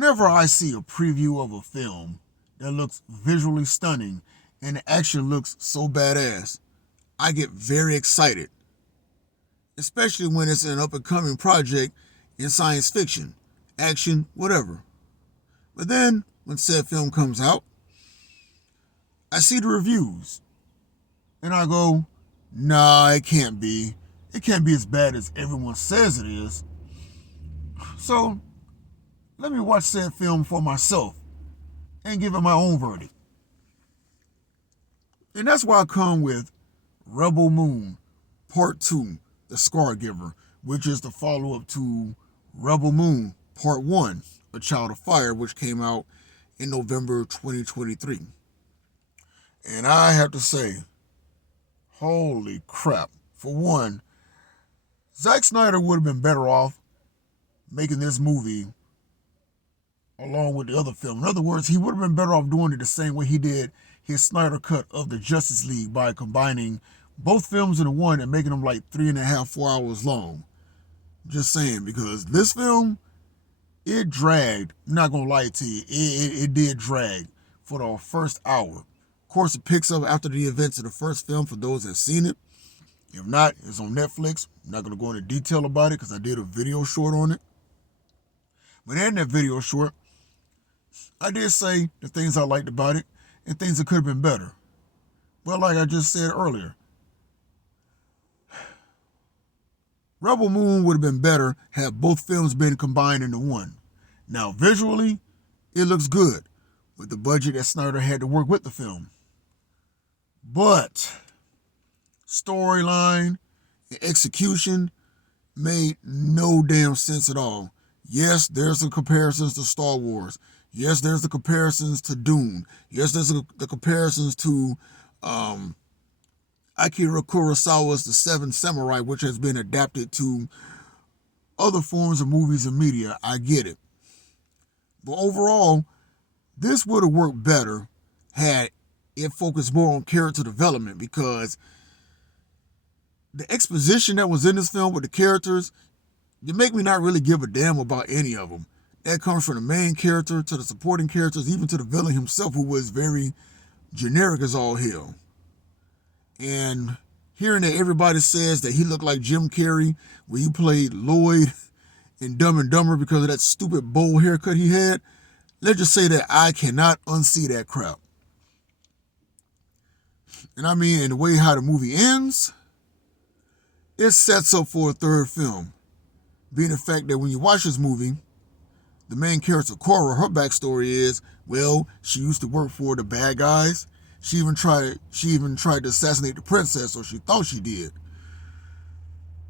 Whenever I see a preview of a film that looks visually stunning and the action looks so badass, I get very excited, especially when it's an up and coming project in science fiction, action, whatever. But then, when said film comes out, I see the reviews and I go, nah, it can't be. It can't be as bad as everyone says it is. So, let me watch said film for myself and give it my own verdict. And that's why I come with Rebel Moon Part 2, The Scar Giver, which is the follow up to Rebel Moon Part 1, A Child of Fire, which came out in November 2023. And I have to say, holy crap. For one, Zack Snyder would have been better off making this movie along with the other film. In other words, he would have been better off doing it the same way he did his Snyder cut of the Justice League by combining both films into one and making them like 3.5, 4 hours long. Just saying, because this film, it dragged. I'm not going to lie to you. It did drag for the first hour. Of course, it picks up after the events of the first film for those that have seen it. If not, it's on Netflix. I'm not going to go into detail about it because I did a video short on it. But in that video short, I did say the things I liked about it and things that could have been better. But like I just said earlier, Rebel Moon would have been better had both films been combined into one. Now, visually, it looks good with the budget that Snyder had to work with the film. But storyline and execution made no damn sense at all. Yes, there's the comparisons to Star Wars. Yes, there's the comparisons to Dune. Yes, there's the comparisons to Akira Kurosawa's The Seven Samurai, which has been adapted to other forms of movies and media. I get it. But overall, this would have worked better had it focused more on character development, because the exposition that was in this film with the characters, you make me not really give a damn about any of them. That comes from the main character to the supporting characters, even to the villain himself, who was very generic as all hell. And hearing that everybody says that he looked like Jim Carrey when he played Lloyd in Dumb and Dumber because of that stupid bowl haircut he had, let's just say that I cannot unsee that crap. And I mean, in the way how the movie ends, it sets up for a third film. Being the fact that when you watch this movie, the main character, Cora, her backstory is, well, she used to work for the bad guys. She even tried to assassinate the princess, or she thought she did.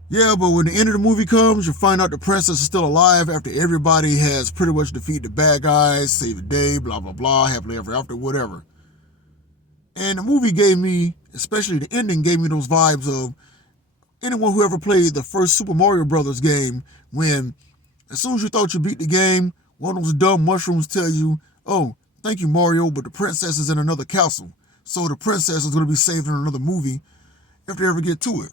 Yeah, but when the end of the movie comes, you find out the princess is still alive after everybody has pretty much defeated the bad guys, saved the day, blah, blah, blah, happily ever after, whatever. And the movie gave me, especially the ending, gave me those vibes of anyone who ever played the first Super Mario Brothers game, when as soon as you thought you beat the game, one of those dumb mushrooms tell you, oh, thank you, Mario, but the princess is in another castle. So the princess is going to be saved in another movie if they ever get to it.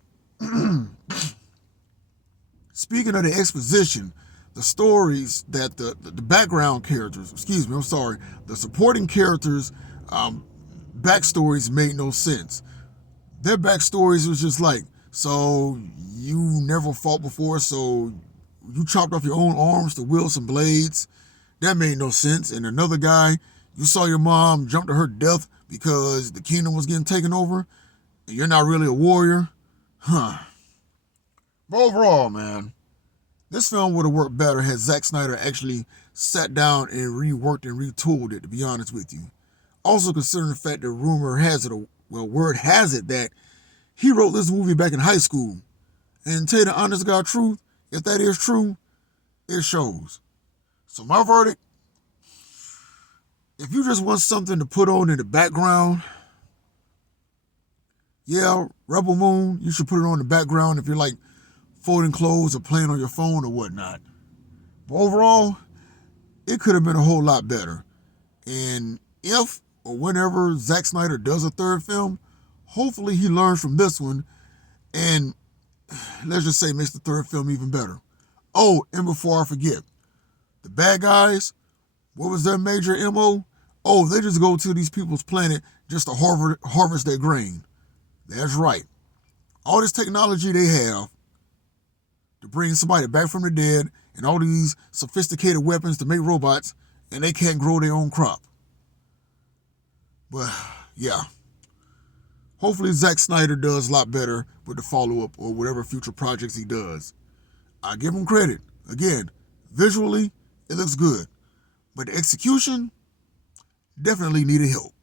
Speaking of the exposition, the stories that the background characters, the supporting characters' backstories made no sense. Their backstories was just like, so you never fought before, so you chopped off your own arms to wield some blades. That made no sense. And another guy, you saw your mom jump to her death because the kingdom was getting taken over, and you're not really a warrior. Huh. But overall, man, this film would have worked better had Zack Snyder actually sat down and reworked and retooled it, to be honest with you. Also considering the fact that word has it that he wrote this movie back in high school. And to tell you the honest God truth, if that is true, it shows. So my verdict, if you just want something to put on in the background, yeah, Rebel Moon, you should put it on in the background if you're like folding clothes or playing on your phone or whatnot. But overall, it could have been a whole lot better. And if or whenever Zack Snyder does a third film, hopefully he learns from this one and, let's just say, makes the third film even better. Oh, and before I forget, the bad guys What was their major MO? Oh, they just go to these people's planet just to harvest their grain. That's right. All this technology they have to bring somebody back from the dead and all these sophisticated weapons to make robots, and they can't grow their own crop. But yeah, hopefully Zack Snyder does a lot better with the follow-up or whatever future projects he does. I give him credit. Again, visually, it looks good. But the execution definitely needed help.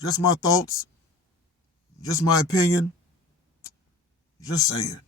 Just my thoughts, just my opinion, just saying.